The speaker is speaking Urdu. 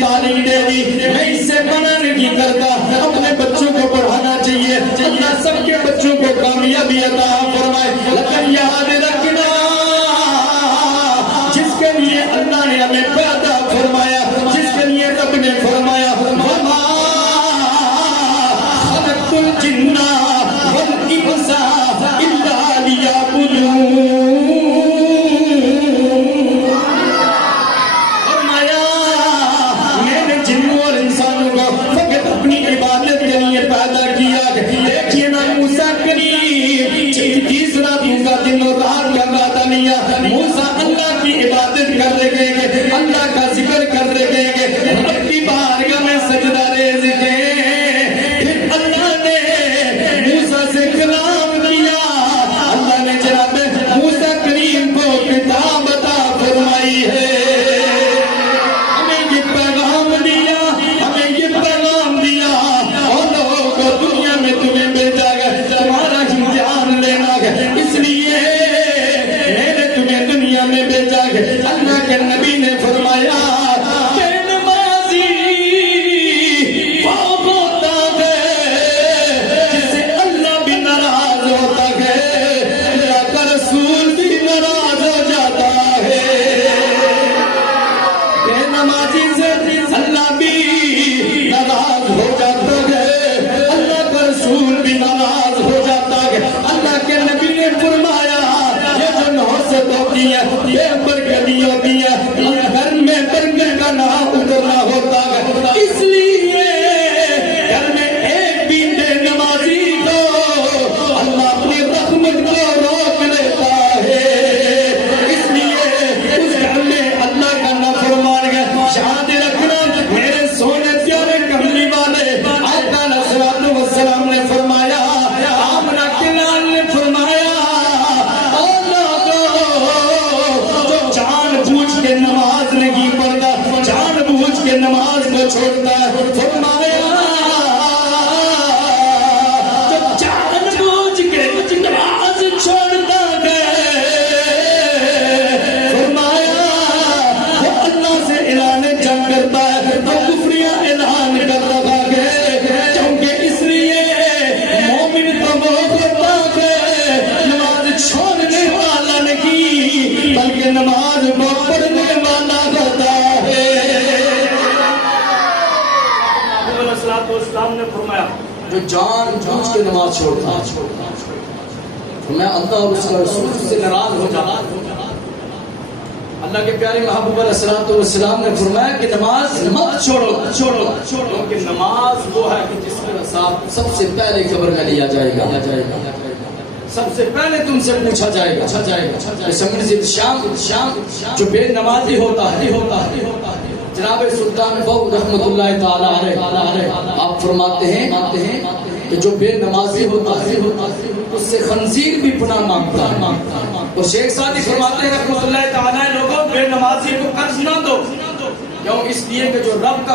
تعلیم دے دی. میں اس سے منع نہیں کرتا, اپنے بچوں کو پڑھانا چاہیے. اللہ سب کے بچوں کو کامیابی عطا فرمائے. لیکن یاد رکھنا, جس کے لیے اللہ نے ہمیں پیدا فرمایا, جس کے لیے رب نے فرمایا وَمَا خَلَقْتُ الْجِنَّ وَالْإِنسَ إِلَّا لِيَعْبُدُونِ, فرمایا میں نے جنوں اور انسانوں کو فقط اپنی عبادت کے لیے پیدا کیا. دیکھیے نا موسیٰ کریم تیسرا دوسرا دن اور رات کا وعدہ نہیں ہے. موسیٰ اللہ کی عبادت کر رہے گے, اللہ کا ذکر کر رہے گے, رب کی بارگاہ میں سجدہ ریز تھے. پھر اللہ نے موسیٰ سے کلام کیا. اللہ نے جناب موسیٰ کریم کو کتاب عطا فرمائی ہے. ہمیں یہ پیغام دیا, ہمیں یہ پیغام دیا, اور لوگوں کو دنیا میں تمہیں بھیجا گیا, تمہارا امتحان لینا ہے, اس لیے میں نے تمہیں دنیا میں بھیجا ہے. اللہ کے نبی نے فرمایا کہ نمازی وہ ہوتا ہے جس سے اللہ بھی ناراض ہوتا ہے, اللہ کا رسول بھی ناراض ہو جاتا ہے. کہ نمازی سے اللہ بھی ناراض ہو جاتا ہے, اللہ کا رسول بھی ناراض ہو جاتا ہے. اللہ کے نبی نے فرمایا یہ جو نحوست ہوتی ہے یہ برکتی ہوتی ہے, گھر میں برکت کا نہ اترنا ہوتا ہے. اس لیے گھر میں ایک بھی بے نمازی کو اللہ اپنی رحمت کو روک لیتا ہے. اس لیے اس گھر میں اللہ کا نافرمان ہے. یاد رکھنا میرے سونے پیارے کملی والے آقا علیہ الصلوۃ والسلام نے فرمایا, آمنہ کے لال نے فرمایا, او لوگوں جو جان بوجھ کے نماز نہیں پڑھتا, جان بوجھ کے نماز کو چھوڑتا ہے, فرمایا جو جان بوجھ کے نماز چھوڑتا ہے, فرمایا وہ اللہ سے اعلان جنگ کرتا ہے, وہ کفریہ اعلان کر رہا ہے. کیونکہ اس لیے مومن تو وہ ہوتا ہے نماز چھوڑنے والا نہیں بلکہ نماز کو پڑھنے والا ہوتا ہے. نبی علیہ الصلوۃ والسلام نے فرمایا جو جان بوجھ کے نماز چھوڑتا ہے میں اللہ اور اس کا رسول سے ناراض ہو جاتا. اللہ کے پیارے محبوب علیہ الصلوۃ والسلام نے فرمایا کہ نماز مت چھوڑو, کیونکہ نماز وہ ہے کہ جس کا حساب سب سے پہلے قبر میں لیا جائے گا, سب سے پہلے تم سے پوچھا جائے گا. سمجھ شام جو بے نمازی ہوتا ہے جناب سلطان بہو رحمت اللہ تعالی علیہ آپ فرماتے ہیں کہ جو بے نمازی ہوتا ہے اس سے خنزیر بھی پناہ مانگتا ہے. اور شیخ سعدی فرماتے ہیں رحمت اللہ تعالی, لوگوں بے نمازی کو قرض نہ دو, کیوں اس لیے کہ جو رب کا